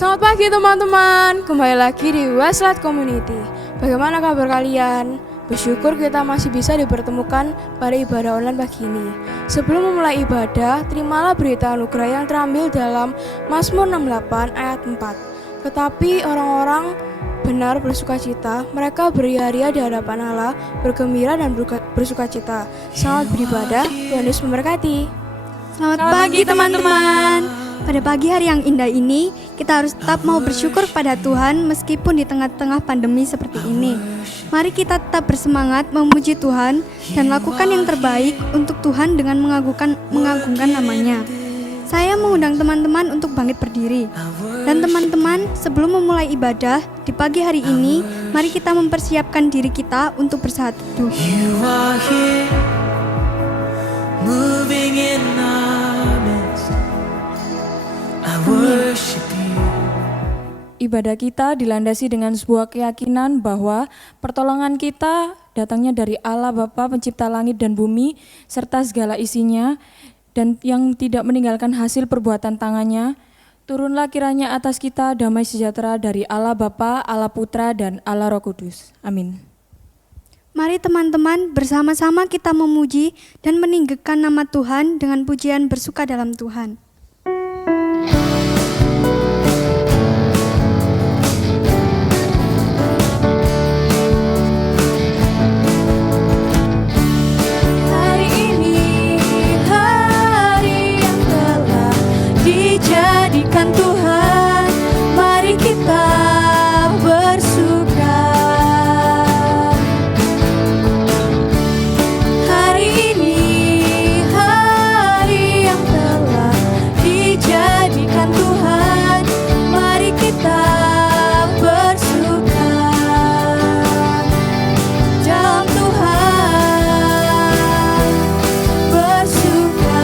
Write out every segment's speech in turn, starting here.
Selamat pagi teman-teman, kembali lagi di Westlight Community. Bagaimana kabar kalian? Bersyukur kita masih bisa dipertemukan pada ibadah online pagi ini. Sebelum memulai ibadah, terimalah berita anugerah yang terambil dalam Mazmur 68 ayat 4. Tetapi orang-orang benar bersukacita, mereka beria-ria di hadapan Allah, bergembira dan bersukacita. Selamat beribadah, Tuhan Yesus memberkati. Selamat pagi teman-teman. Pada pagi hari yang indah ini, kita harus tetap mau bersyukur kepada Tuhan meskipun di tengah-tengah pandemi seperti ini. Mari kita tetap bersemangat memuji Tuhan dan lakukan yang terbaik untuk Tuhan dengan mengagungkan namanya. Saya mengundang teman-teman untuk bangkit berdiri. Dan teman-teman, sebelum memulai ibadah di pagi hari ini, mari kita mempersiapkan diri kita untuk bersatu. You are here, moving in our midst. I worship you. Ibadah kita dilandasi dengan sebuah keyakinan bahwa pertolongan kita datangnya dari Allah Bapa pencipta langit dan bumi serta segala isinya, dan yang tidak meninggalkan hasil perbuatan tangannya. Turunlah kiranya atas kita damai sejahtera dari Allah Bapa, Allah Putra, dan Allah Roh Kudus. Amin. Mari teman-teman bersama-sama kita memuji dan meninggikan nama Tuhan dengan pujian bersuka dalam Tuhan. Dijadikan Tuhan, mari kita bersuka. Hari ini hari yang telah dijadikan Tuhan, mari kita bersuka. Dalam Tuhan bersuka.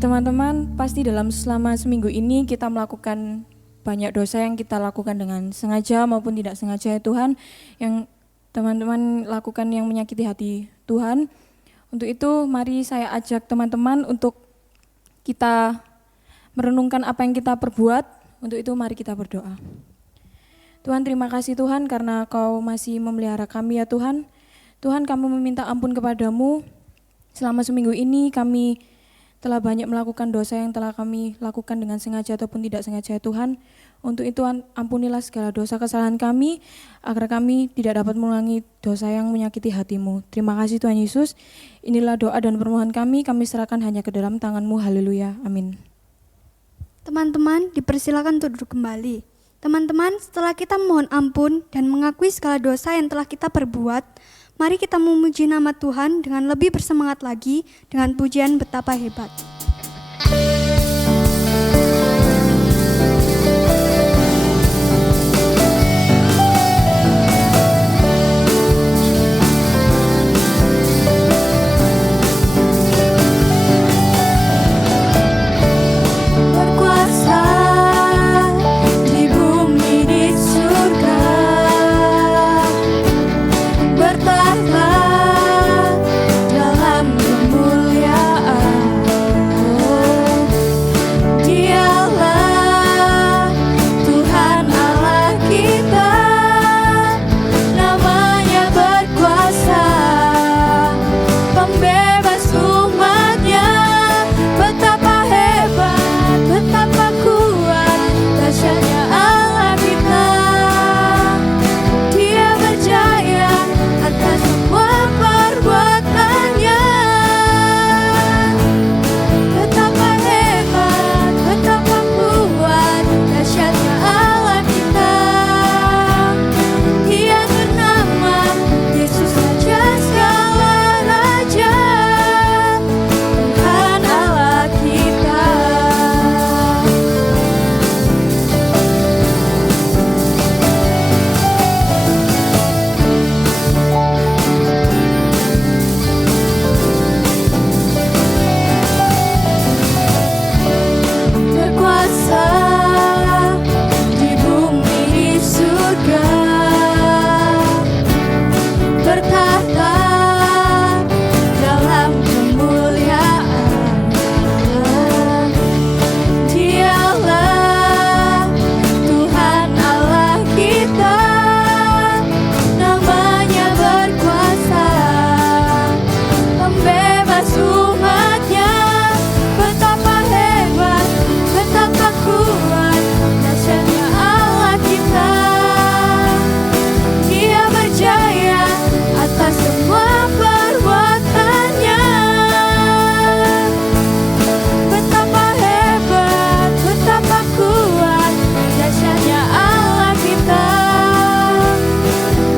Teman-teman, pasti selama seminggu ini kita melakukan banyak dosa yang kita lakukan dengan sengaja maupun tidak sengaja ya Tuhan, yang teman-teman lakukan yang menyakiti hati Tuhan. Untuk itu mari saya ajak teman-teman untuk kita merenungkan apa yang kita perbuat. Untuk itu mari kita berdoa. Tuhan, terima kasih Tuhan karena Kau masih memelihara kami ya Tuhan. Tuhan, kami meminta ampun kepadamu. Selama seminggu ini kami telah banyak melakukan dosa yang telah kami lakukan dengan sengaja ataupun tidak sengaja ya Tuhan. Untuk itu ampunilah segala dosa kesalahan kami, agar kami tidak dapat mengulangi dosa yang menyakiti hati-Mu. Terima kasih Tuhan Yesus. Inilah doa dan permohonan kami serahkan hanya ke dalam tangan-Mu. Haleluya. Amin. Teman-teman, dipersilakan untuk duduk kembali. Teman-teman, setelah kita mohon ampun dan mengakui segala dosa yang telah kita perbuat, mari kita memuji nama Tuhan dengan lebih bersemangat lagi dengan pujian betapa hebat. Berkuasa di bumi di surga, bertahta dalam kemuliaan. Dialah Tuhan Allah kita, namanya berkuasa, pembebas umatnya. Betapa hebat, betapa kuat, dahsyatnya Allah kita. Dia berjaya atas semua perbuatannya. Betapa hebat, betapa kuat, dahsyatnya Allah kita. Dia bernama Yesus Raja segala raja, Tuhan Allah kita. Berkuasa di bumi di surga, bertahta dalam kemuliaan. Dialah Tuhan Allah kita, namanya berkuasa, pembebas umatnya. Betapa hebat, betapa kuat, dahsyatnya Allah kita. Dia berjaya atas semua perbuatannya. Betapa hebat, betapa kuat, dahsyatnya Allah kita.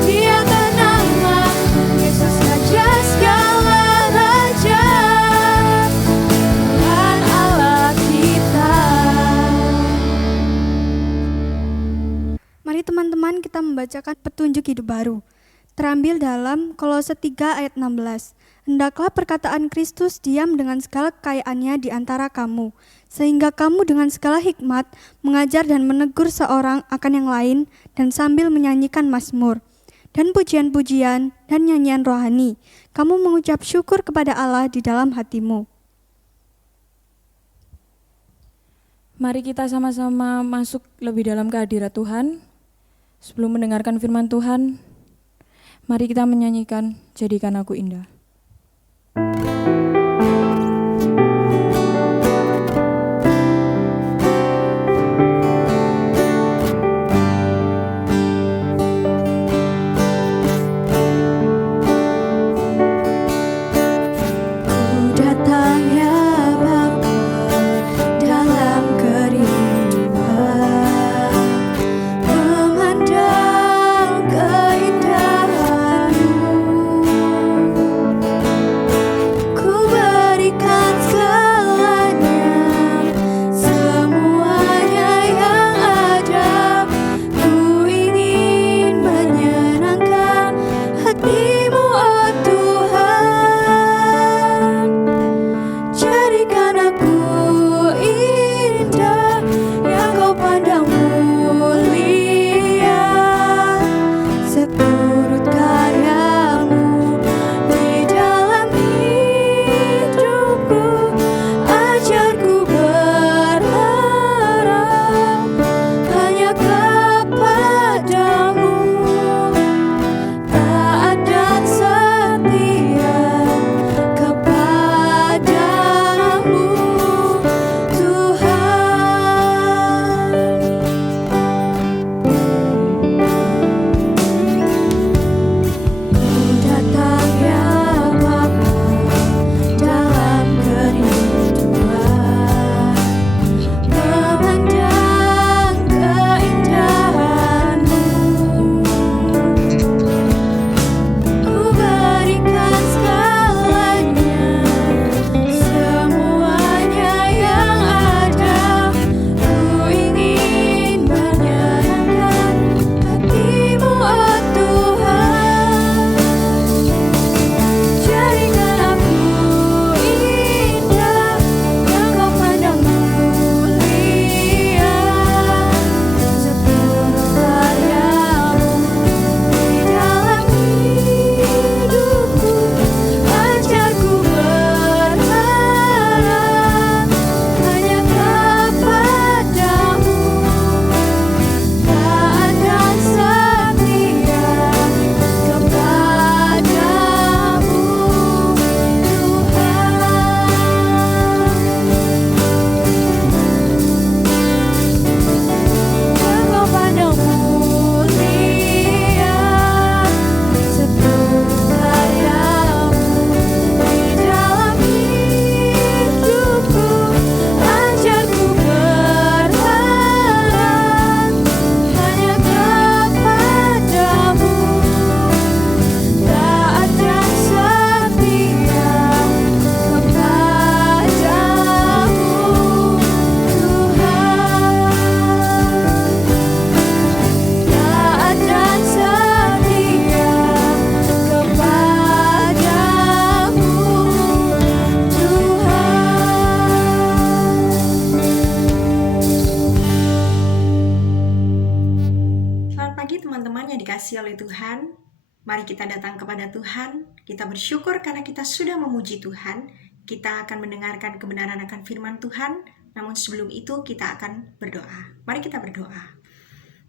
Dia bernama Yesus Raja segala raja, Tuhan Allah kita. Mari teman-teman kita membacakan petunjuk hidup baru. Terambil dalam Kolose 3 ayat 16. Hendaklah perkataan Kristus diam dengan segala kekayaannya di antara kamu, sehingga kamu dengan segala hikmat mengajar dan menegur seorang akan yang lain, dan sambil menyanyikan mazmur dan pujian-pujian dan nyanyian rohani, kamu mengucap syukur kepada Allah di dalam hatimu. Mari kita sama-sama masuk lebih dalam kehadirat Tuhan. Sebelum mendengarkan firman Tuhan, mari kita menyanyikan Jadikan Aku Indah. Ku datang ya Bapa dalam kerinduan, memandang keindahan-Mu. dikasihi oleh Tuhan, mari kita datang kepada Tuhan. Kita bersyukur karena kita sudah memuji Tuhan. Kita akan mendengarkan kebenaran akan firman Tuhan. Namun sebelum itu kita akan berdoa. Mari kita berdoa.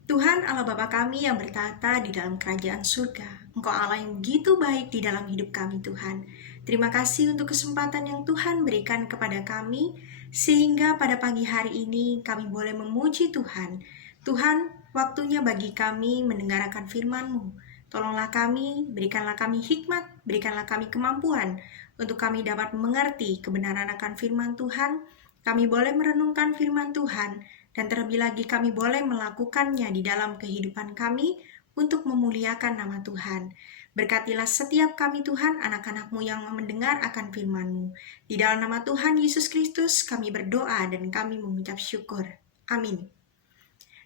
Tuhan Allah Bapa kami yang bertata di dalam kerajaan surga. Engkau Allah yang begitu baik di dalam hidup kami Tuhan. Terima kasih untuk kesempatan yang Tuhan berikan kepada kami. Sehingga pada pagi hari ini kami boleh memuji Tuhan. Tuhan, waktunya bagi kami mendengarkan firman-Mu. Tolonglah kami, berikanlah kami hikmat, berikanlah kami kemampuan untuk kami dapat mengerti kebenaran akan firman Tuhan. Kami boleh merenungkan firman Tuhan, dan terlebih lagi kami boleh melakukannya di dalam kehidupan kami untuk memuliakan nama Tuhan. Berkatilah setiap kami Tuhan, anak-anak-Mu yang mendengar akan firman-Mu. Di dalam nama Tuhan Yesus Kristus kami berdoa dan kami mengucap syukur. Amin.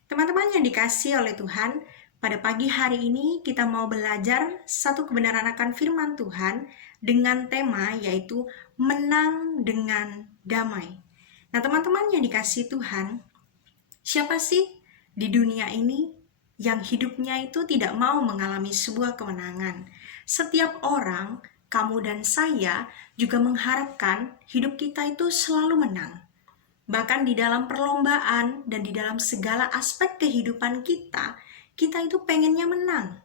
Teman-teman yang dikasihi oleh Tuhan, pada pagi hari ini kita mau belajar satu kebenaran akan firman Tuhan dengan tema yaitu menang dengan damai. Nah teman-teman yang dikasihi Tuhan, siapa sih di dunia ini yang hidupnya itu tidak mau mengalami sebuah kemenangan? Setiap orang, kamu dan saya juga mengharapkan hidup kita itu selalu menang. Bahkan di dalam perlombaan dan di dalam segala aspek kehidupan kita itu pengennya menang.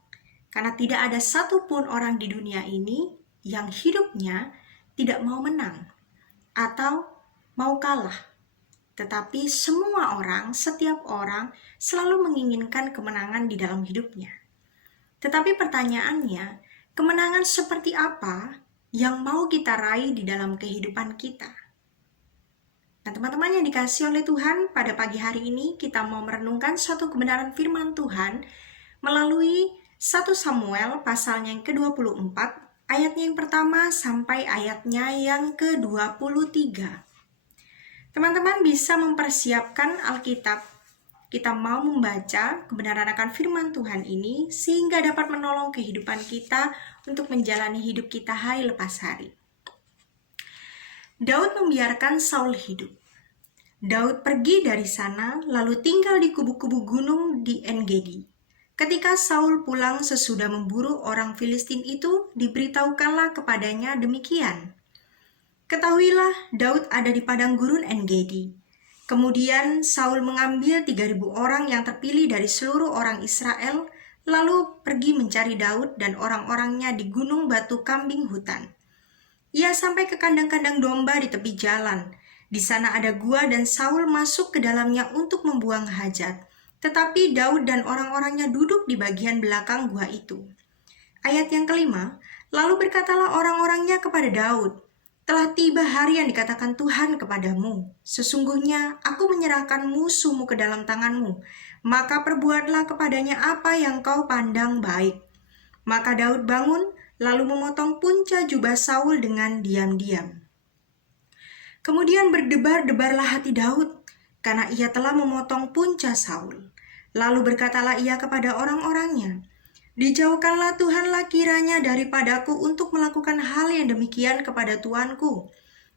Karena tidak ada satupun orang di dunia ini yang hidupnya tidak mau menang atau mau kalah. Tetapi semua orang, setiap orang selalu menginginkan kemenangan di dalam hidupnya. Tetapi pertanyaannya, kemenangan seperti apa yang mau kita raih di dalam kehidupan kita? Nah teman-teman yang dikasihi oleh Tuhan, pada pagi hari ini kita mau merenungkan suatu kebenaran firman Tuhan melalui 1 Samuel pasalnya yang ke-24, ayatnya yang pertama sampai ayatnya yang ke-23. Teman-teman bisa mempersiapkan Alkitab. Kita mau membaca kebenaran akan firman Tuhan ini sehingga dapat menolong kehidupan kita untuk menjalani hidup kita hari lepas hari. Daud membiarkan Saul hidup. Daud pergi dari sana lalu tinggal di kubu-kubu gunung di En-Gedi. Ketika Saul pulang sesudah memburu orang Filistin itu, diberitahukanlah kepadanya demikian. Ketahuilah, Daud ada di padang gurun En-Gedi. Kemudian Saul mengambil 3.000 orang yang terpilih dari seluruh orang Israel, lalu pergi mencari Daud dan orang-orangnya di gunung batu kambing hutan. Ia sampai ke kandang-kandang domba di tepi jalan. Di sana ada gua dan Saul masuk ke dalamnya untuk membuang hajat. Tetapi Daud dan orang-orangnya duduk di bagian belakang gua itu. Ayat yang kelima, lalu berkatalah orang-orangnya kepada Daud, telah tiba hari yang dikatakan Tuhan kepadamu. Sesungguhnya aku menyerahkan musuhmu ke dalam tanganmu. Maka perbuatlah kepadanya apa yang kau pandang baik. Maka Daud bangun, lalu memotong punca jubah Saul dengan diam-diam. Kemudian berdebar-debarlah hati Daud, karena ia telah memotong punca Saul. Lalu berkatalah ia kepada orang-orangnya, dijauhkanlah Tuhanlah kiranya daripadaku untuk melakukan hal yang demikian kepada tuanku,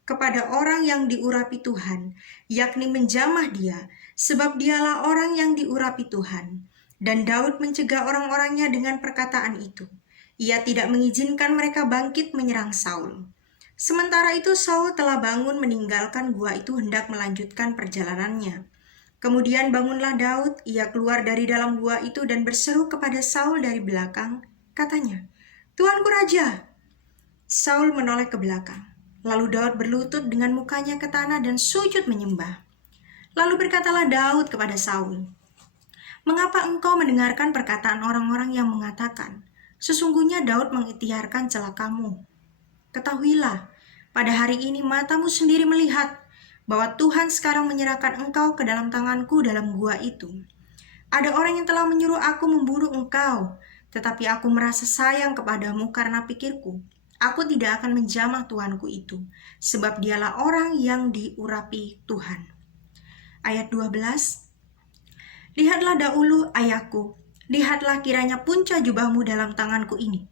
kepada orang yang diurapi Tuhan, yakni menjamah dia, sebab dialah orang yang diurapi Tuhan. Dan Daud mencegah orang-orangnya dengan perkataan itu. Ia tidak mengizinkan mereka bangkit menyerang Saul. Sementara itu Saul telah bangun meninggalkan gua itu hendak melanjutkan perjalanannya. Kemudian bangunlah Daud, ia keluar dari dalam gua itu dan berseru kepada Saul dari belakang, katanya, "Tuanku Raja!" Saul menoleh ke belakang. Lalu Daud berlutut dengan mukanya ke tanah dan sujud menyembah. Lalu berkatalah Daud kepada Saul, "Mengapa engkau mendengarkan perkataan orang-orang yang mengatakan, sesungguhnya Daud mengikhtiarkan celakamu? Ketahuilah, pada hari ini matamu sendiri melihat bahwa Tuhan sekarang menyerahkan engkau ke dalam tanganku dalam gua itu. Ada orang yang telah menyuruh aku membunuh engkau, tetapi aku merasa sayang kepadamu karena pikirku, aku tidak akan menjamah tuanku itu, sebab dialah orang yang diurapi Tuhan." Ayat 12, lihatlah dahulu ayahku, lihatlah kiranya punca jubahmu dalam tanganku ini.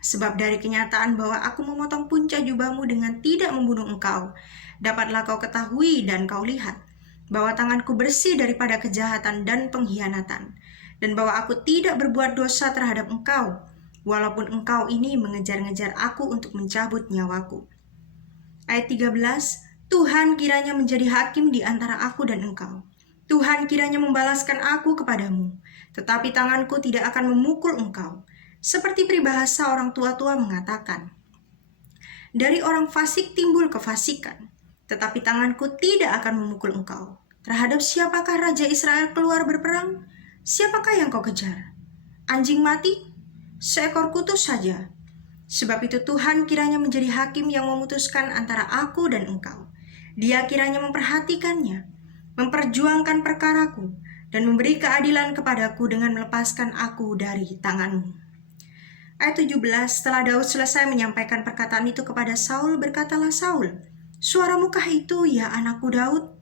Sebab dari kenyataan bahwa aku memotong punca jubahmu dengan tidak membunuh engkau, dapatlah kau ketahui dan kau lihat bahwa tanganku bersih daripada kejahatan dan pengkhianatan. dan bahwa aku tidak berbuat dosa terhadap engkau, walaupun engkau ini mengejar-ngejar aku untuk mencabut nyawaku. Ayat 13, Tuhan kiranya menjadi hakim di antara aku dan engkau. Tuhan kiranya membalaskan aku kepadamu, tetapi tanganku tidak akan memukul engkau. Seperti peribahasa orang tua-tua mengatakan, dari orang fasik timbul kefasikan, tetapi tanganku tidak akan memukul engkau. Terhadap siapakah Raja Israel keluar berperang? Siapakah yang kau kejar? Anjing mati? Seekor kutus saja. Sebab itu Tuhan kiranya menjadi hakim yang memutuskan antara aku dan engkau. Dia kiranya memperhatikannya, memperjuangkan perkaraku, dan memberi keadilan kepadaku dengan melepaskan aku dari tanganmu. Ayat 17, setelah Daud selesai menyampaikan perkataan itu kepada Saul, berkatalah Saul, suaramukah itu ya anakku Daud?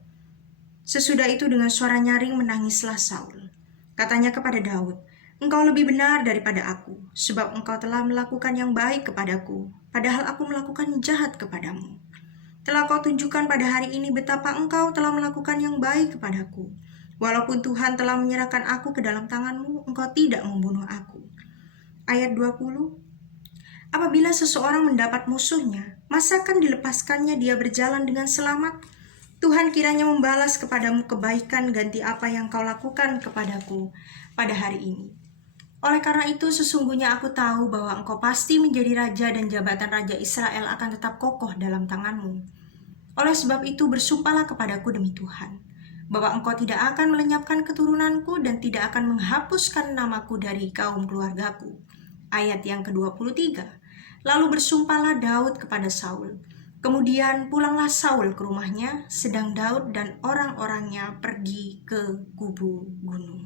Sesudah itu dengan suara nyaring menangislah Saul. Katanya kepada Daud, engkau lebih benar daripada aku, sebab engkau telah melakukan yang baik kepadaku, padahal aku melakukan jahat kepadamu. Telah kau tunjukkan pada hari ini betapa engkau telah melakukan yang baik kepadaku. Walaupun Tuhan telah menyerahkan aku ke dalam tanganmu, engkau tidak membunuh aku. Ayat 20, apabila seseorang mendapat musuhnya, masakan dilepaskannya dia berjalan dengan selamat? Tuhan kiranya membalas kepadamu kebaikan ganti apa yang kau lakukan kepadaku pada hari ini. Oleh karena itu sesungguhnya aku tahu bahwa engkau pasti menjadi raja dan jabatan Raja Israel akan tetap kokoh dalam tanganmu. Oleh sebab itu bersumpahlah kepadaku demi Tuhan, bahwa engkau tidak akan melenyapkan keturunanku dan tidak akan menghapuskan namaku dari kaum keluargaku. Ayat yang ke-23, lalu bersumpahlah Daud kepada Saul. Kemudian pulanglah Saul ke rumahnya, sedang Daud dan orang-orangnya pergi ke kubu gunung.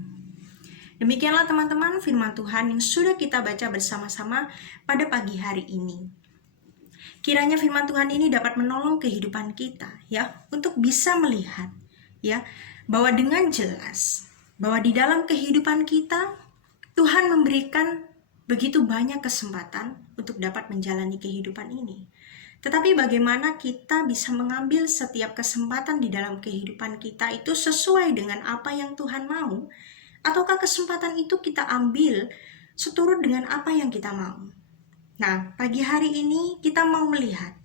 Demikianlah teman-teman firman Tuhan yang sudah kita baca bersama-sama pada pagi hari ini. Kiranya firman Tuhan ini dapat menolong kehidupan kita ya, untuk bisa melihat ya bahwa dengan jelas bahwa di dalam kehidupan kita Tuhan memberikan begitu banyak kesempatan untuk dapat menjalani kehidupan ini. Tetapi bagaimana kita bisa mengambil setiap kesempatan di dalam kehidupan kita itu sesuai dengan apa yang Tuhan mau? Ataukah kesempatan itu kita ambil seturut dengan apa yang kita mau? Nah, pagi hari ini kita mau melihat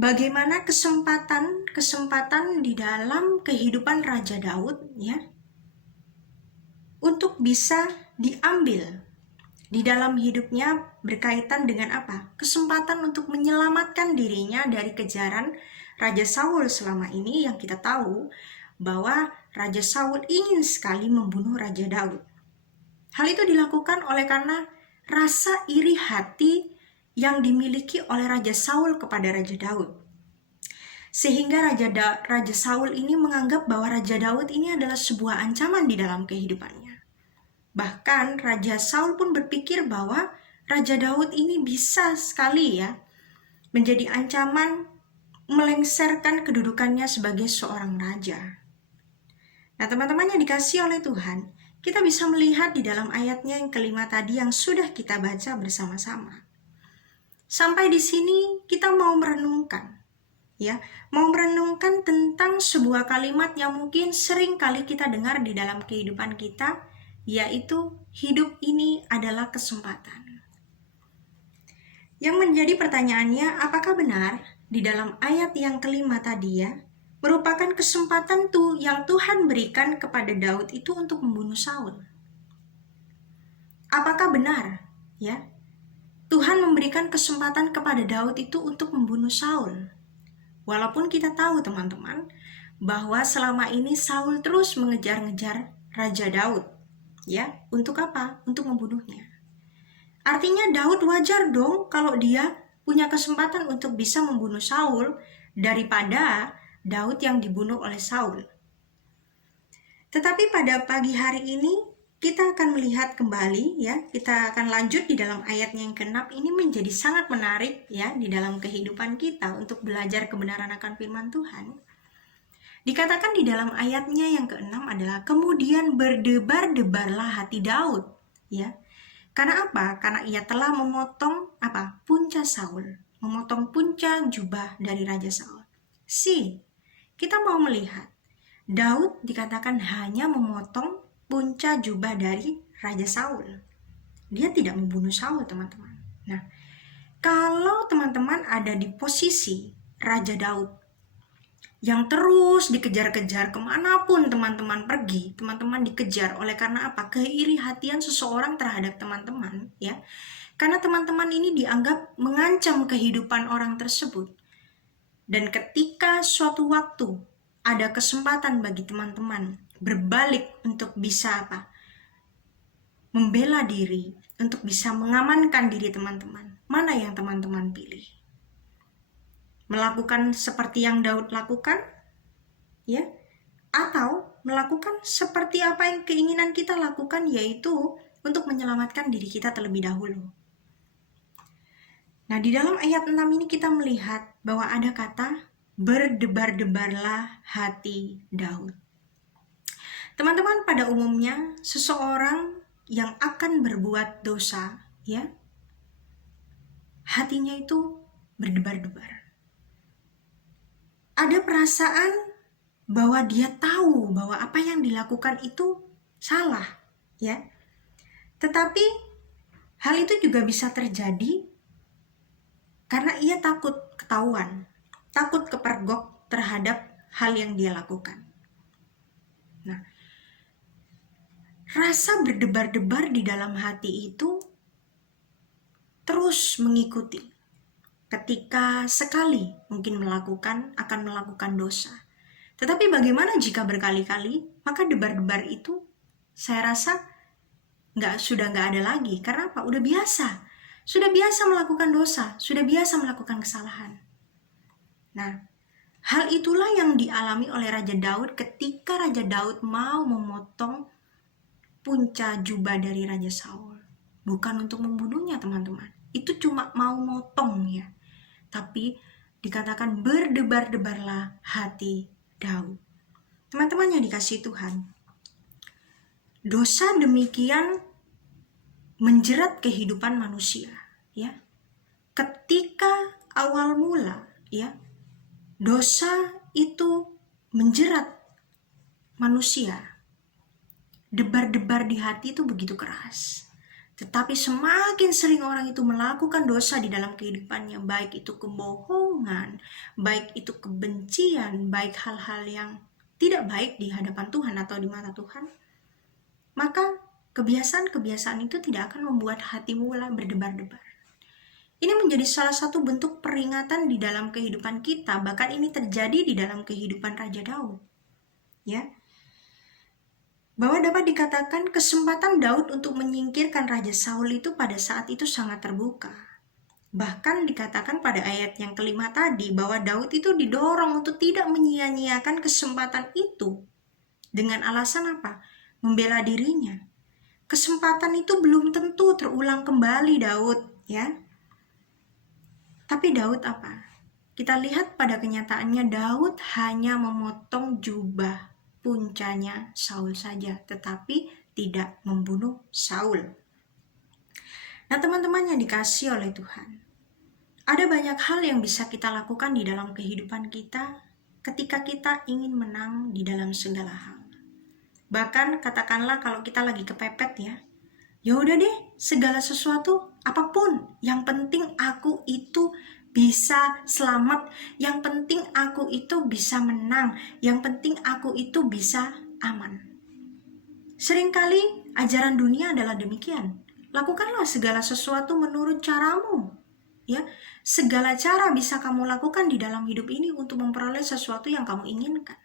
bagaimana kesempatan di dalam kehidupan Raja Daud ya untuk bisa diambil di dalam hidupnya berkaitan dengan apa? Kesempatan untuk menyelamatkan dirinya dari kejaran Raja Saul selama ini yang kita tahu bahwa Raja Saul ingin sekali membunuh Raja Daud. Hal itu dilakukan oleh karena rasa iri hati yang dimiliki oleh Raja Saul kepada Raja Daud. Sehingga Raja Saul ini menganggap bahwa Raja Daud ini adalah sebuah ancaman di dalam kehidupannya. Bahkan Raja Saul pun berpikir bahwa Raja Daud ini bisa sekali ya menjadi ancaman melengsarkan kedudukannya sebagai seorang raja. Nah teman-teman yang dikasihi oleh Tuhan, kita bisa melihat di dalam ayatnya yang kelima tadi yang sudah kita baca bersama-sama. Sampai di sini kita mau merenungkan tentang sebuah kalimat yang mungkin sering kali kita dengar di dalam kehidupan kita, yaitu hidup ini adalah kesempatan. Yang menjadi pertanyaannya, apakah benar di dalam ayat yang kelima tadi ya, merupakan kesempatan yang Tuhan berikan kepada Daud itu untuk membunuh Saul? Apakah benar ya, Tuhan memberikan kesempatan kepada Daud itu untuk membunuh Saul? Walaupun kita tahu teman-teman, bahwa selama ini Saul terus mengejar-ngejar Raja Daud. Ya, untuk apa? Untuk membunuhnya. Artinya Daud wajar dong kalau dia punya kesempatan untuk bisa membunuh Saul daripada Daud yang dibunuh oleh Saul. Tetapi pada pagi hari ini kita akan melihat kembali ya, kita akan lanjut di dalam ayatnya yang ke-6 ini menjadi sangat menarik ya di dalam kehidupan kita untuk belajar kebenaran akan firman Tuhan. Dikatakan di dalam ayatnya yang ke-6 adalah kemudian berdebar-debarlah hati Daud, ya. Karena apa? Karena ia telah memotong punca Saul, memotong punca jubah dari Raja Saul. Kita mau melihat Daud dikatakan hanya memotong punca jubah dari Raja Saul. Dia tidak membunuh Saul, teman-teman. Nah, kalau teman-teman ada di posisi Raja Daud yang terus dikejar-kejar kemanapun teman-teman pergi, teman-teman dikejar oleh karena apa? Keirihatian seseorang terhadap teman-teman, ya. Karena teman-teman ini dianggap mengancam kehidupan orang tersebut. Dan ketika suatu waktu ada kesempatan bagi teman-teman berbalik untuk bisa apa? Membela diri, untuk bisa mengamankan diri teman-teman. Mana yang teman-teman pilih? Melakukan seperti yang Daud lakukan? Ya? Atau melakukan seperti apa yang keinginan kita lakukan, yaitu untuk menyelamatkan diri kita terlebih dahulu. Nah, di dalam ayat 6 ini kita melihat bahwa ada kata berdebar-debarlah hati Daud. Teman-teman, pada umumnya seseorang yang akan berbuat dosa, ya, hatinya itu berdebar-debar. Ada perasaan bahwa dia tahu bahwa apa yang dilakukan itu salah, ya. Tetapi hal itu juga bisa terjadi karena ia takut ketahuan, takut kepergok terhadap hal yang dia lakukan. Nah, rasa berdebar-debar di dalam hati itu terus mengikuti ketika sekali mungkin akan melakukan dosa. Tetapi bagaimana jika berkali-kali? Maka debar-debar itu saya rasa sudah nggak ada lagi. Karena apa? Udah biasa. Sudah biasa melakukan dosa, sudah biasa melakukan kesalahan. Nah, hal itulah yang dialami oleh Raja Daud ketika Raja Daud mau memotong punca jubah dari Raja Saul. Bukan untuk membunuhnya, teman-teman. Itu cuma mau motong, ya. Tapi dikatakan berdebar-debarlah hati Daud. Teman-teman yang dikasihi Tuhan, dosa demikian menjerat kehidupan manusia, ya. Ketika awal mula, ya, dosa itu menjerat manusia. Debar-debar di hati itu begitu keras. Tetapi semakin sering orang itu melakukan dosa di dalam kehidupannya, baik itu kebohongan, baik itu kebencian, baik hal-hal yang tidak baik di hadapan Tuhan atau di mata Tuhan, maka kebiasaan-kebiasaan itu tidak akan membuat hati mula berdebar-debar. Ini menjadi salah satu bentuk peringatan di dalam kehidupan kita, bahkan ini terjadi di dalam kehidupan Raja Daud. Ya. Bahwa dapat dikatakan kesempatan Daud untuk menyingkirkan Raja Saul itu pada saat itu sangat terbuka. Bahkan dikatakan pada ayat yang kelima tadi bahwa Daud itu didorong untuk tidak menyia-nyiakan kesempatan itu. Dengan alasan apa? Membela dirinya. Kesempatan itu belum tentu terulang kembali Daud, ya. Tapi Daud apa? Kita lihat pada kenyataannya Daud hanya memotong jubah puncanya Saul saja, tetapi tidak membunuh Saul. Nah, teman-teman yang dikasihi oleh Tuhan, ada banyak hal yang bisa kita lakukan di dalam kehidupan kita ketika kita ingin menang di dalam segala hal. Bahkan katakanlah kalau kita lagi kepepet, ya udah deh, segala sesuatu apapun, yang penting aku itu bisa selamat, yang penting aku itu bisa menang, yang penting aku itu bisa aman. Seringkali ajaran dunia adalah demikian. Lakukanlah segala sesuatu menurut caramu, ya. Segala cara bisa kamu lakukan di dalam hidup ini untuk memperoleh sesuatu yang kamu inginkan.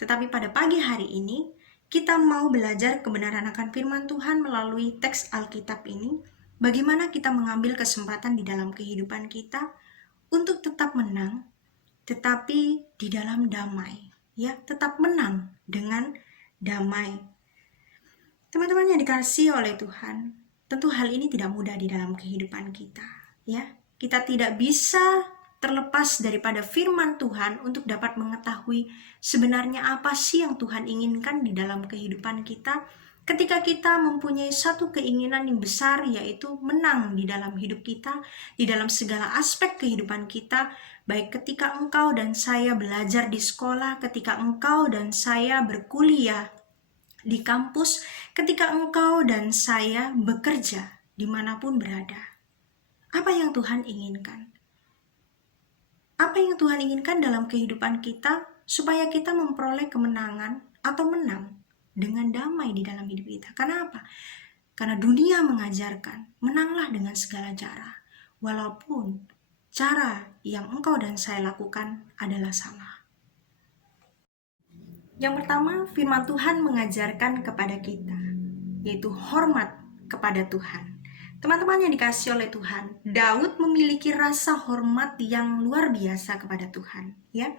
Tetapi pada pagi hari ini kita mau belajar kebenaran akan firman Tuhan melalui teks Alkitab ini. Bagaimana kita mengambil kesempatan di dalam kehidupan kita untuk tetap menang, tetapi di dalam damai, ya, tetap menang dengan damai. Teman-teman yang dikasihi oleh Tuhan, tentu hal ini tidak mudah di dalam kehidupan kita, ya. Kita tidak bisa terlepas daripada firman Tuhan untuk dapat mengetahui sebenarnya apa sih yang Tuhan inginkan di dalam kehidupan kita. Ketika kita mempunyai satu keinginan yang besar, yaitu menang di dalam hidup kita, di dalam segala aspek kehidupan kita, baik ketika engkau dan saya belajar di sekolah, ketika engkau dan saya berkuliah, di kampus, ketika engkau dan saya bekerja dimanapun berada. Apa yang Tuhan inginkan? Apa yang Tuhan inginkan dalam kehidupan kita supaya kita memperoleh kemenangan atau menang dengan damai di dalam hidup kita. Karena apa? Karena dunia mengajarkan menanglah dengan segala cara, walaupun cara yang engkau dan saya lakukan adalah salah. Yang pertama, firman Tuhan mengajarkan kepada kita, yaitu hormat kepada Tuhan. Teman-teman yang dikasihi oleh Tuhan, Daud memiliki rasa hormat yang luar biasa kepada Tuhan. Ya,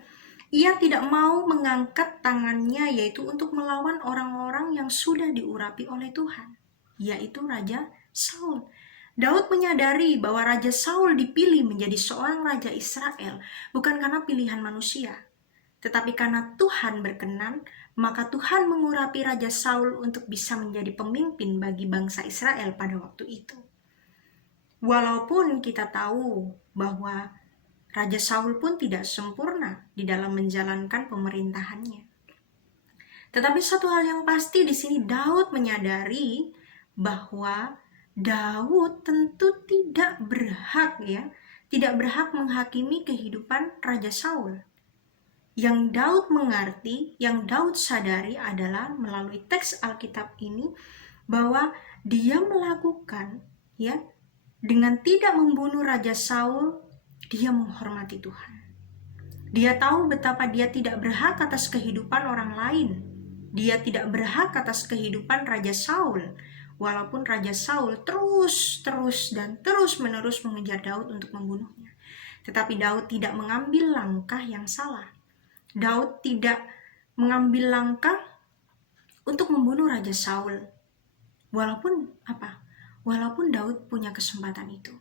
ia tidak mau mengangkat tangannya, yaitu untuk melawan orang-orang yang sudah diurapi oleh Tuhan, yaitu Raja Saul. Daud menyadari bahwa Raja Saul dipilih menjadi seorang Raja Israel bukan karena pilihan manusia, tetapi karena Tuhan berkenan, maka Tuhan mengurapi Raja Saul untuk bisa menjadi pemimpin bagi bangsa Israel pada waktu itu. Walaupun kita tahu bahwa Raja Saul pun tidak sempurna di dalam menjalankan pemerintahannya. Tetapi satu hal yang pasti di sini Daud menyadari bahwa Daud tentu tidak berhak menghakimi kehidupan Raja Saul. Yang Daud mengerti, yang Daud sadari adalah melalui teks Alkitab ini bahwa dia melakukan dengan tidak membunuh Raja Saul, dia menghormati Tuhan. Dia tahu betapa dia tidak berhak atas kehidupan orang lain. Dia tidak berhak atas kehidupan Raja Saul, walaupun Raja Saul terus menerus mengejar Daud untuk membunuhnya. Tetapi Daud tidak mengambil langkah yang salah. Daud tidak mengambil langkah untuk membunuh Raja Saul. Walaupun Daud punya kesempatan itu.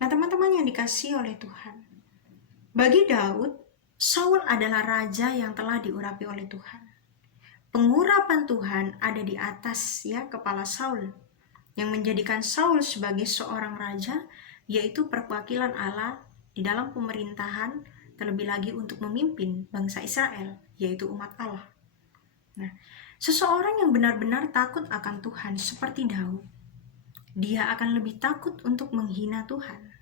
Nah, teman-teman yang dikasihi oleh Tuhan, bagi Daud, Saul adalah raja yang telah diurapi oleh Tuhan. Pengurapan Tuhan ada di atas kepala Saul, yang menjadikan Saul sebagai seorang raja, yaitu perwakilan Allah di dalam pemerintahan, terlebih lagi untuk memimpin bangsa Israel, yaitu umat Allah. Nah, seseorang yang benar-benar takut akan Tuhan seperti Daud, dia akan lebih takut untuk menghina Tuhan.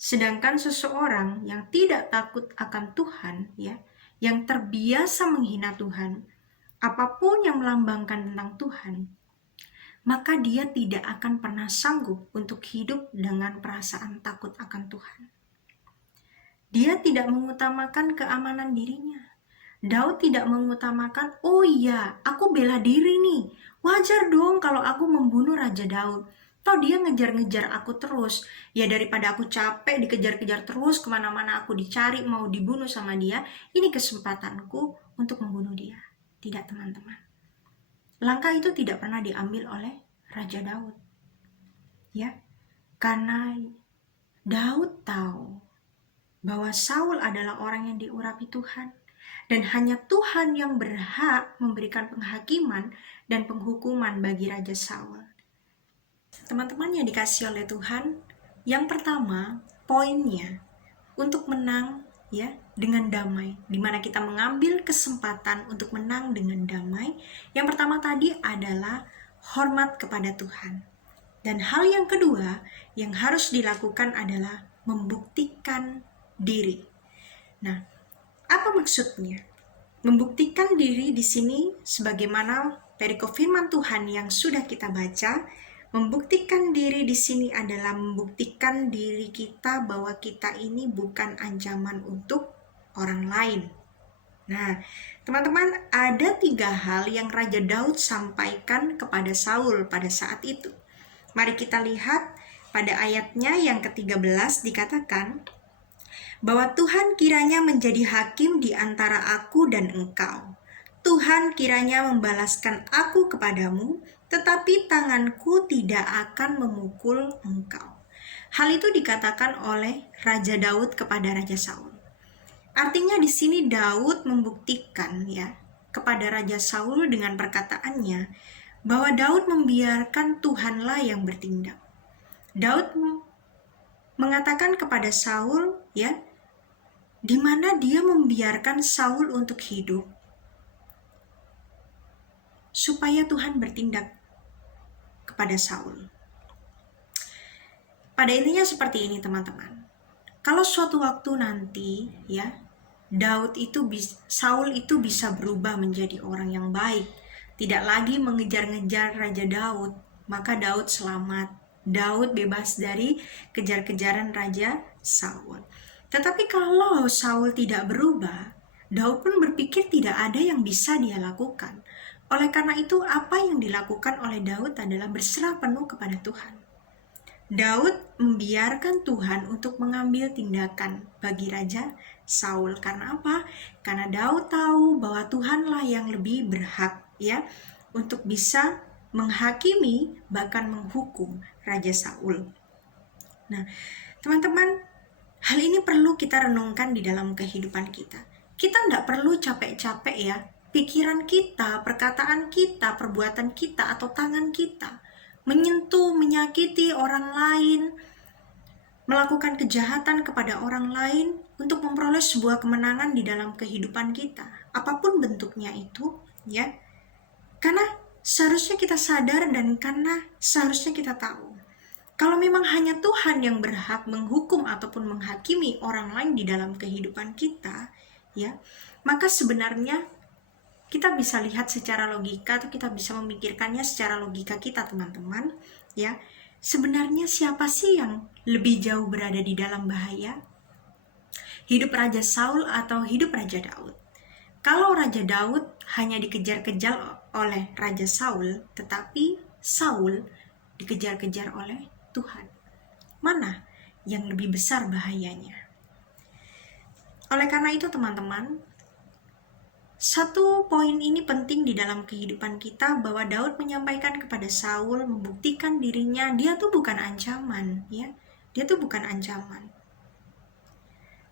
Sedangkan seseorang yang tidak takut akan Tuhan, yang terbiasa menghina Tuhan, apapun yang melambangkan tentang Tuhan, maka dia tidak akan pernah sanggup untuk hidup dengan perasaan takut akan Tuhan. Dia tidak mengutamakan keamanan dirinya. Daud tidak mengutamakan, oh iya, aku bela diri nih. Wajar dong kalau aku membunuh Raja Daud. Toh dia ngejar-ngejar aku terus. Ya daripada aku capek dikejar-kejar terus, kemana-mana aku dicari, mau dibunuh sama dia, ini kesempatanku untuk membunuh dia. Tidak, teman-teman. Langkah itu tidak pernah diambil oleh Raja Daud. Karena Daud tahu bahwa Saul adalah orang yang diurapi Tuhan, dan hanya Tuhan yang berhak memberikan penghakiman dan penghukuman bagi Raja Saul. Teman-teman yang dikasihi oleh Tuhan, yang pertama poinnya untuk menang dengan damai, di mana kita mengambil kesempatan untuk menang dengan damai. Yang pertama tadi adalah hormat kepada Tuhan. Dan hal yang kedua yang harus dilakukan adalah membuktikan diri. Nah, apa maksudnya? Membuktikan diri di sini sebagaimana perikop firman Tuhan yang sudah kita baca. Membuktikan diri di sini adalah membuktikan diri kita bahwa kita ini bukan ancaman untuk orang lain. Nah, teman-teman, ada 3 hal yang Raja Daud sampaikan kepada Saul pada saat itu. Mari kita lihat pada ayatnya yang ke-13 dikatakan bahwa Tuhan kiranya menjadi hakim di antara aku dan engkau. Tuhan kiranya membalaskan aku kepadamu, tetapi tanganku tidak akan memukul engkau. Hal itu dikatakan oleh Raja Daud kepada Raja Saul. Artinya di sini Daud membuktikan kepada Raja Saul dengan perkataannya bahwa Daud membiarkan Tuhanlah yang bertindak. Daud mengatakan kepada Saul di mana dia membiarkan Saul untuk hidup. supaya Tuhan bertindak kepada Saul. Pada intinya seperti ini teman-teman. Kalau suatu waktu nanti ya, Saul itu bisa berubah menjadi orang yang baik, tidak lagi mengejar-ngejar Raja Daud, maka Daud selamat. Daud bebas dari kejar-kejaran Raja Saul. Tetapi kalau Saul tidak berubah, Daud pun berpikir tidak ada yang bisa dia lakukan. Oleh karena itu, apa yang dilakukan oleh Daud adalah berserah penuh kepada Tuhan. Daud membiarkan Tuhan untuk mengambil tindakan bagi Raja Saul. Karena apa? Karena Daud tahu bahwa Tuhanlah yang lebih berhak ya untuk bisa menghakimi bahkan menghukum Raja Saul. Nah, teman-teman, hal ini perlu kita renungkan di dalam kehidupan kita. Kita tidak perlu capek-capek ya, pikiran kita, perkataan kita, perbuatan kita, atau tangan kita menyentuh, menyakiti orang lain, melakukan kejahatan kepada orang lain untuk memperoleh sebuah kemenangan di dalam kehidupan kita. Apapun bentuknya itu, ya. Karena seharusnya kita sadar dan karena seharusnya kita tahu. Kalau memang hanya Tuhan yang berhak menghukum ataupun menghakimi orang lain di dalam kehidupan kita, ya, maka sebenarnya kita bisa lihat secara logika atau kita bisa memikirkannya secara logika kita, teman-teman, ya. Sebenarnya siapa sih yang lebih jauh berada di dalam bahaya? Hidup Raja Saul atau hidup Raja Daud? Kalau Raja Daud hanya dikejar-kejar oleh Raja Saul, tetapi Saul dikejar-kejar oleh Tuhan. Mana yang lebih besar bahayanya? Oleh karena itu, teman-teman, satu poin ini penting di dalam kehidupan kita, bahwa Daud menyampaikan kepada Saul, membuktikan dirinya dia tuh bukan ancaman, ya. Dia tuh bukan ancaman.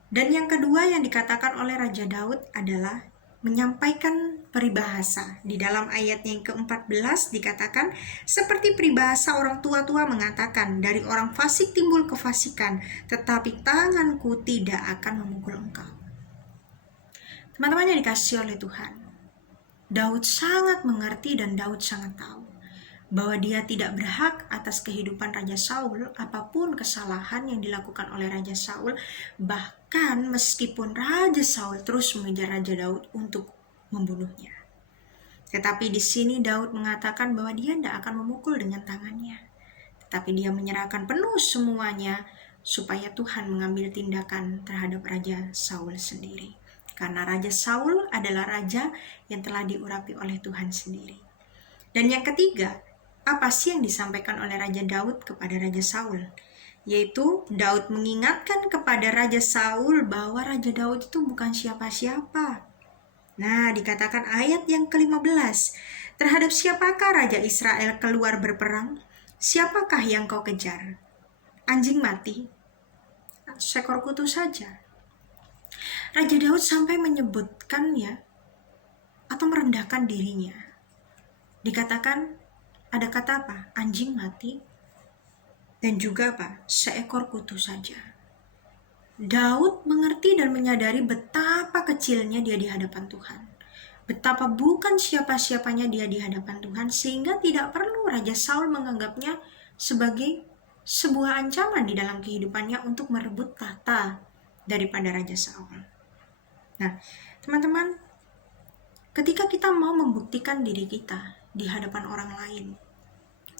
Dan yang kedua yang dikatakan oleh Raja Daud adalah menyampaikan peribahasa. Di dalam ayat yang ke-14 dikatakan, seperti peribahasa orang tua-tua mengatakan, dari orang fasik timbul kefasikan, tetapi tanganku tidak akan memukul engkau. Teman-teman yang dikasihi oleh Tuhan, Daud sangat mengerti dan Daud sangat tahu bahwa dia tidak berhak atas kehidupan Raja Saul, apapun kesalahan yang dilakukan oleh Raja Saul, bahkan meskipun Raja Saul terus mengejar Raja Daud untuk membunuhnya. Tetapi di sini Daud mengatakan bahwa dia tidak akan memukul dengan tangannya, tetapi dia menyerahkan penuh semuanya supaya Tuhan mengambil tindakan terhadap Raja Saul sendiri. Karena Raja Saul adalah raja yang telah diurapi oleh Tuhan sendiri. Dan yang ketiga, apa sih yang disampaikan oleh Raja Daud kepada Raja Saul? Yaitu Daud mengingatkan kepada Raja Saul bahwa Raja Daud itu bukan siapa-siapa. Nah, dikatakan ayat yang ke-15, terhadap siapakah Raja Israel keluar berperang? Siapakah yang kau kejar? Anjing mati? Seekor kutu saja. Raja Daud sampai menyebutkan ya, atau merendahkan dirinya. Dikatakan ada kata apa? Anjing mati. Dan juga apa? Seekor kutu saja. Daud mengerti dan menyadari betapa kecilnya dia di hadapan Tuhan. Betapa bukan siapa-siapanya dia di hadapan Tuhan, sehingga tidak perlu Raja Saul menganggapnya sebagai sebuah ancaman di dalam kehidupannya untuk merebut tahta daripada Raja Saul. Nah, teman-teman, ketika kita mau membuktikan diri kita di hadapan orang lain,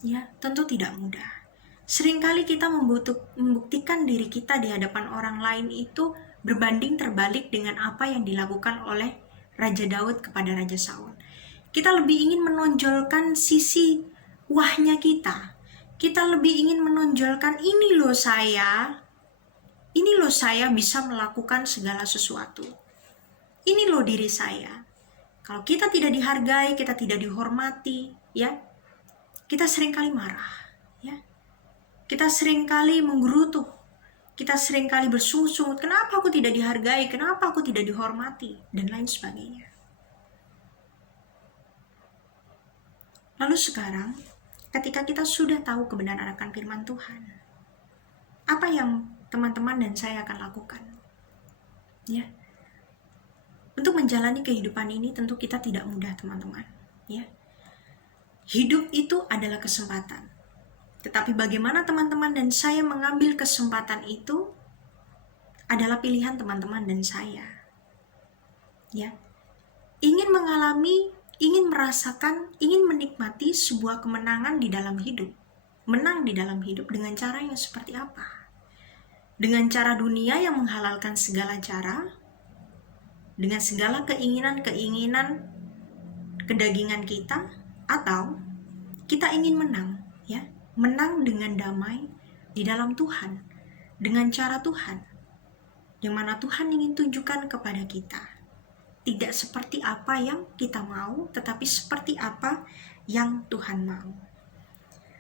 ya, tentu tidak mudah. Seringkali kita membuktikan diri kita di hadapan orang lain itu berbanding terbalik dengan apa yang dilakukan oleh Raja Daud kepada Raja Saul. Kita lebih ingin menonjolkan sisi wahnya kita. Kita lebih ingin menonjolkan, ini loh saya bisa melakukan segala sesuatu. Ini loh diri saya. Kalau kita tidak dihargai, kita tidak dihormati, ya, kita seringkali marah, ya. Kita seringkali menggerutu, kita seringkali bersungut-sungut, kenapa aku tidak dihargai, kenapa aku tidak dihormati, dan lain sebagainya. Lalu sekarang, ketika kita sudah tahu kebenaran akan firman Tuhan, apa yang teman-teman dan saya akan lakukan? Ya. Untuk menjalani kehidupan ini tentu kita tidak mudah, teman-teman, ya. Hidup itu adalah kesempatan. Tetapi bagaimana teman-teman dan saya mengambil kesempatan itu adalah pilihan teman-teman dan saya. Ya. Ingin mengalami, ingin merasakan, ingin menikmati sebuah kemenangan di dalam hidup. Menang di dalam hidup dengan cara yang seperti apa? Dengan cara dunia yang menghalalkan segala cara, dengan segala keinginan-keinginan kedagingan kita, atau kita ingin menang, ya, menang dengan damai di dalam Tuhan, dengan cara Tuhan, yang mana Tuhan ingin tunjukkan kepada kita. Tidak seperti apa yang kita mau, tetapi seperti apa yang Tuhan mau.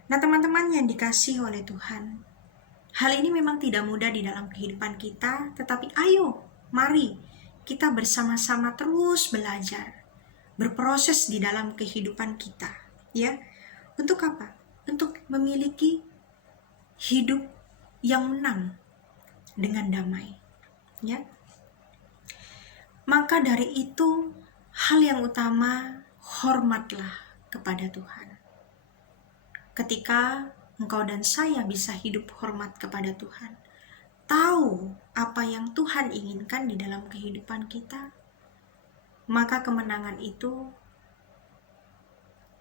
Nah, teman-teman yang dikasihi oleh Tuhan, hal ini memang tidak mudah di dalam kehidupan kita, tetapi ayo, mari kita bersama-sama terus belajar, berproses di dalam kehidupan kita, ya. Untuk apa? Untuk memiliki hidup yang menang dengan damai, ya. Maka dari itu, hal yang utama, hormatlah kepada Tuhan. Ketika engkau dan saya bisa hidup hormat kepada Tuhan, tahu apa yang Tuhan inginkan di dalam kehidupan kita, maka kemenangan itu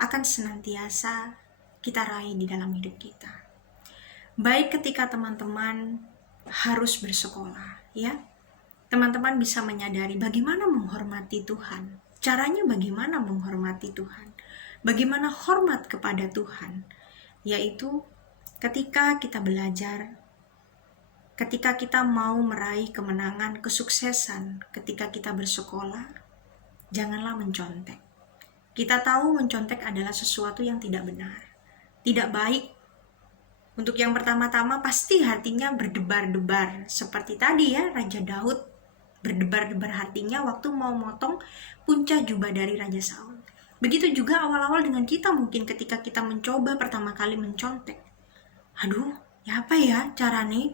akan senantiasa kita raih di dalam hidup kita. Baik ketika teman-teman harus bersekolah, ya, teman-teman bisa menyadari bagaimana menghormati Tuhan. Caranya bagaimana menghormati Tuhan, bagaimana hormat kepada Tuhan, yaitu ketika kita belajar, ketika kita mau meraih kemenangan, kesuksesan, ketika kita bersekolah, janganlah mencontek. Kita tahu mencontek adalah sesuatu yang tidak benar, tidak baik. Untuk yang pertama-tama pasti hatinya berdebar-debar, seperti tadi ya, Raja Daud berdebar-debar hatinya waktu mau motong punca jubah dari Raja Saul. Begitu juga awal-awal dengan kita, mungkin ketika kita mencoba pertama kali mencontek. Aduh, ya apa ya caranya?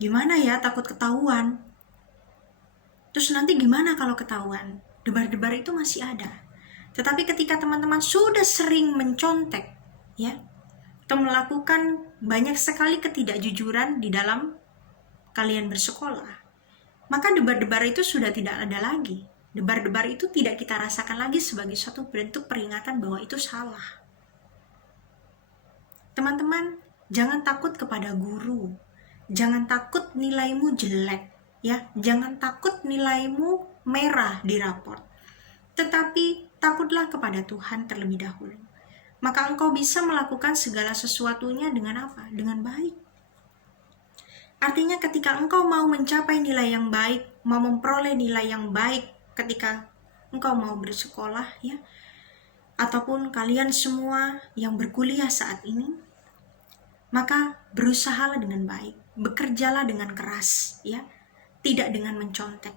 Gimana ya, takut ketahuan. Terus nanti gimana kalau ketahuan? Debar-debar itu masih ada. Tetapi ketika teman-teman sudah sering mencontek, ya, atau melakukan banyak sekali ketidakjujuran di dalam kalian bersekolah, maka debar-debar itu sudah tidak ada lagi. Debar-debar itu tidak kita rasakan lagi sebagai suatu bentuk peringatan bahwa itu salah. Teman-teman, jangan takut kepada guru. Jangan takut nilaimu jelek, ya. Jangan takut nilaimu merah di raport. Tetapi takutlah kepada Tuhan terlebih dahulu. Maka engkau bisa melakukan segala sesuatunya dengan apa? Dengan baik. Artinya ketika engkau mau mencapai nilai yang baik, mau memperoleh nilai yang baik ketika engkau mau bersekolah, ya, ataupun kalian semua yang berkuliah saat ini, maka berusahalah dengan baik, bekerjalah dengan keras, ya, tidak dengan mencontek,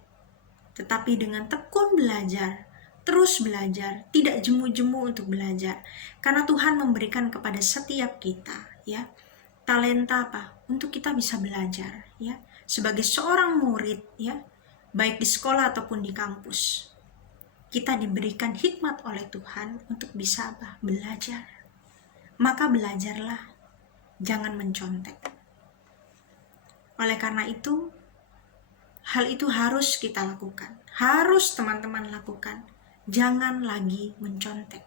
tetapi dengan tekun belajar, terus belajar, tidak jemu-jemu untuk belajar, karena Tuhan memberikan kepada setiap kita, ya, talenta apa? Untuk kita bisa belajar, ya, sebagai seorang murid, ya, baik di sekolah ataupun di kampus. Kita diberikan hikmat oleh Tuhan untuk bisa apa? Belajar. Maka belajarlah, jangan mencontek. Oleh karena itu, hal itu harus kita lakukan. Harus teman-teman lakukan. Jangan lagi mencontek.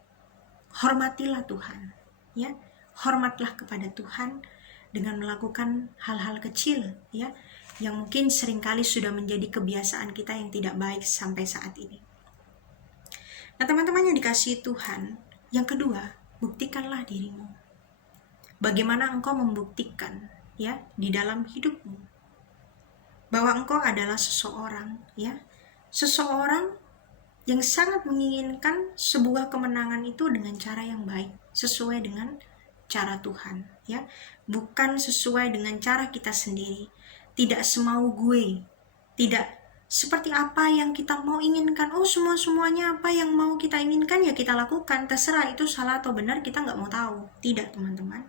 Hormatilah Tuhan, ya. Hormatlah kepada Tuhan dengan melakukan hal-hal kecil, ya, yang mungkin seringkali sudah menjadi kebiasaan kita yang tidak baik sampai saat ini. Nah, teman-teman yang dikasihi Tuhan, yang kedua, buktikanlah dirimu. Bagaimana engkau membuktikan, ya, di dalam hidupmu bahwa engkau adalah seseorang, ya, seseorang yang sangat menginginkan sebuah kemenangan itu dengan cara yang baik, sesuai dengan cara Tuhan, ya, bukan sesuai dengan cara kita sendiri. Tidak semau gue, tidak seperti apa yang kita mau inginkan. Oh, semuanya apa yang mau kita inginkan ya kita lakukan, terserah itu salah atau benar kita nggak mau tahu. Tidak, teman-teman.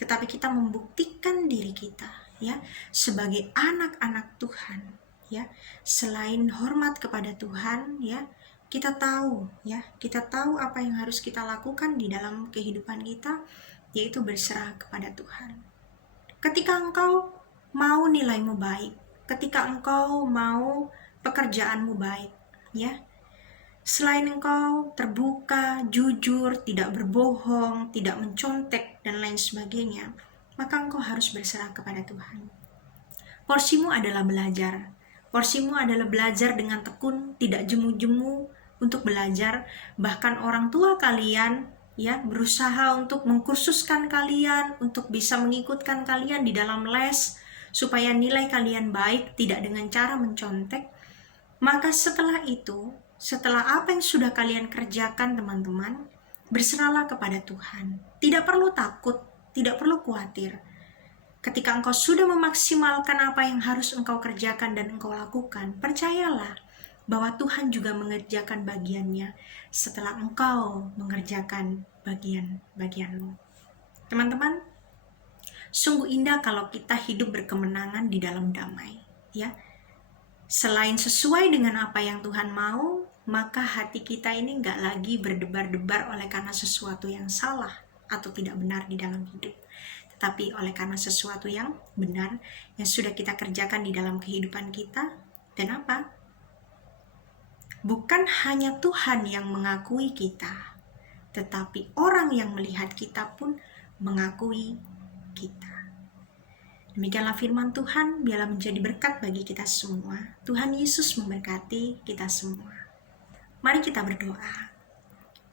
Tetapi kita membuktikan diri kita, ya, sebagai anak-anak Tuhan, ya, selain hormat kepada Tuhan, ya, kita tahu ya, kita tahu apa yang harus kita lakukan di dalam kehidupan kita, yaitu berserah kepada Tuhan. Ketika engkau mau nilaimu baik, ketika engkau mau pekerjaanmu baik, ya, selain engkau terbuka, jujur, tidak berbohong, tidak mencontek, dan lain sebagainya, maka engkau harus berserah kepada Tuhan. Porsimu adalah belajar. Porsimu adalah belajar dengan tekun, tidak jemu-jemu untuk belajar. Bahkan orang tua kalian ya berusaha untuk mengkursuskan kalian, untuk bisa mengikutkan kalian di dalam les, supaya nilai kalian baik, tidak dengan cara mencontek. Maka setelah itu, setelah apa yang sudah kalian kerjakan teman-teman, berserahlah kepada Tuhan. Tidak perlu takut, tidak perlu khawatir. Ketika engkau sudah memaksimalkan apa yang harus engkau kerjakan dan engkau lakukan, percayalah bahwa Tuhan juga mengerjakan bagiannya setelah engkau mengerjakan bagian-bagianmu. Teman-teman, sungguh indah kalau kita hidup berkemenangan di dalam damai, ya. Selain sesuai dengan apa yang Tuhan mau, maka hati kita ini nggak lagi berdebar-debar oleh karena sesuatu yang salah atau tidak benar di dalam hidup, tetapi oleh karena sesuatu yang benar yang sudah kita kerjakan di dalam kehidupan kita. Dan apa? Bukan hanya Tuhan yang mengakui kita, tetapi orang yang melihat kita pun mengakui kita. Demikianlah firman Tuhan, biarlah menjadi berkat bagi kita semua. Tuhan Yesus memberkati kita semua. Mari kita berdoa.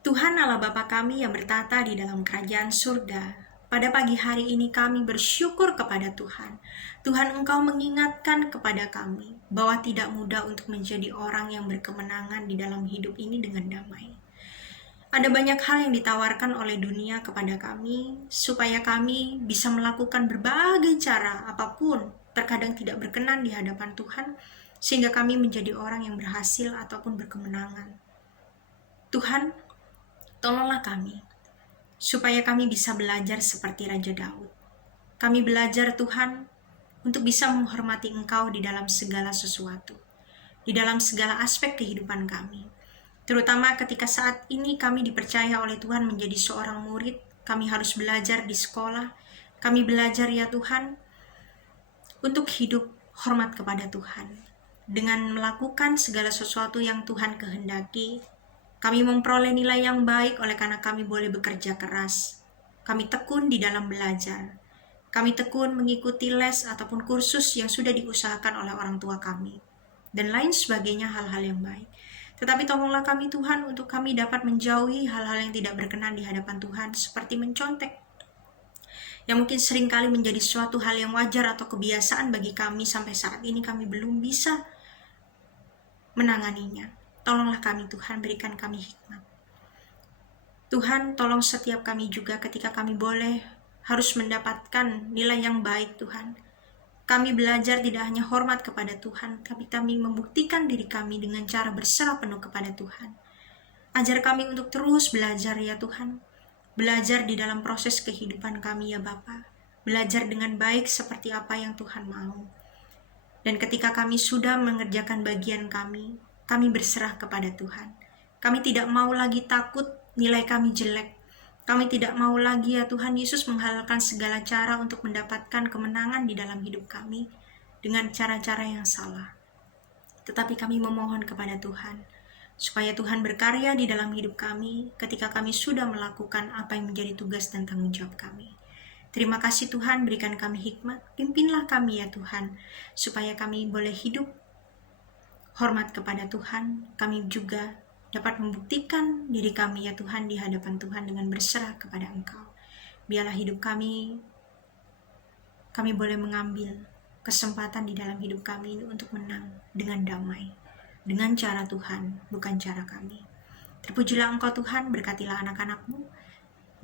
Tuhan Allah Bapa kami yang bertata di dalam kerajaan surga, pada pagi hari ini kami bersyukur kepada Tuhan. Tuhan, Engkau mengingatkan kepada kami bahwa tidak mudah untuk menjadi orang yang berkemenangan di dalam hidup ini dengan damai. Ada banyak hal yang ditawarkan oleh dunia kepada kami, supaya kami bisa melakukan berbagai cara apapun, terkadang tidak berkenan di hadapan Tuhan, sehingga kami menjadi orang yang berhasil ataupun berkemenangan. Tuhan, tolonglah kami, supaya kami bisa belajar seperti Raja Daud. Kami belajar Tuhan, untuk bisa menghormati Engkau di dalam segala sesuatu, di dalam segala aspek kehidupan kami. Terutama ketika saat ini kami dipercaya oleh Tuhan menjadi seorang murid, kami harus belajar di sekolah. Kami belajar ya Tuhan, untuk hidup hormat kepada Tuhan. Dengan melakukan segala sesuatu yang Tuhan kehendaki, kami memperoleh nilai yang baik oleh karena kami boleh bekerja keras. Kami tekun di dalam belajar. Kami tekun mengikuti les ataupun kursus yang sudah diusahakan oleh orang tua kami. Dan lain sebagainya hal-hal yang baik. Tetapi tolonglah kami Tuhan untuk kami dapat menjauhi hal-hal yang tidak berkenan di hadapan Tuhan, seperti mencontek, yang mungkin seringkali menjadi suatu hal yang wajar atau kebiasaan bagi kami sampai saat ini kami belum bisa menanganinya. Tolonglah kami Tuhan, berikan kami hikmat. Tuhan, tolong setiap kami juga ketika kami boleh harus mendapatkan nilai yang baik Tuhan. Kami belajar tidak hanya hormat kepada Tuhan, tapi kami membuktikan diri kami dengan cara berserah penuh kepada Tuhan. Ajar kami untuk terus belajar ya Tuhan. Belajar di dalam proses kehidupan kami ya Bapa. Belajar dengan baik seperti apa yang Tuhan mau. Dan ketika kami sudah mengerjakan bagian kami berserah kepada Tuhan. Kami tidak mau lagi takut nilai kami jelek. Kami tidak mau lagi ya Tuhan Yesus menghalalkan segala cara untuk mendapatkan kemenangan di dalam hidup kami dengan cara-cara yang salah. Tetapi kami memohon kepada Tuhan, supaya Tuhan berkarya di dalam hidup kami ketika kami sudah melakukan apa yang menjadi tugas dan tanggung jawab kami. Terima kasih Tuhan, berikan kami hikmat, pimpinlah kami ya Tuhan, supaya kami boleh hidup hormat kepada Tuhan. Kami juga dapat membuktikan diri kami ya Tuhan di hadapan Tuhan dengan berserah kepada Engkau. Biarlah hidup kami boleh mengambil kesempatan di dalam hidup kami ini untuk menang dengan damai, dengan cara Tuhan, bukan cara kami. Terpujilah Engkau Tuhan, berkatilah anak-anak-Mu.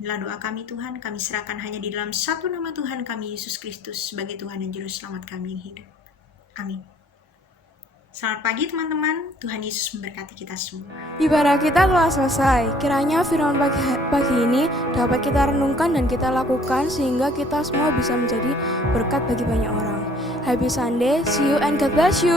Inilah doa kami Tuhan, kami serahkan hanya di dalam satu nama Tuhan kami, Yesus Kristus, sebagai Tuhan dan Juru Selamat kami yang hidup. Amin. Selamat pagi teman-teman, Tuhan Yesus memberkati kita semua. Ibadah kita telah selesai. Kiranya firman pagi ini dapat kita renungkan dan kita lakukan sehingga kita semua bisa menjadi berkat bagi banyak orang. Happy Sunday, see you and God bless you.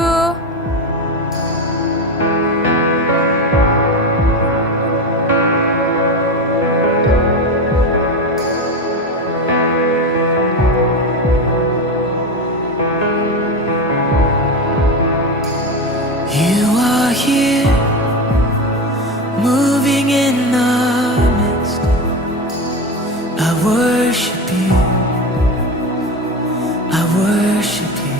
I worship you.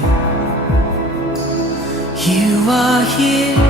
You are here.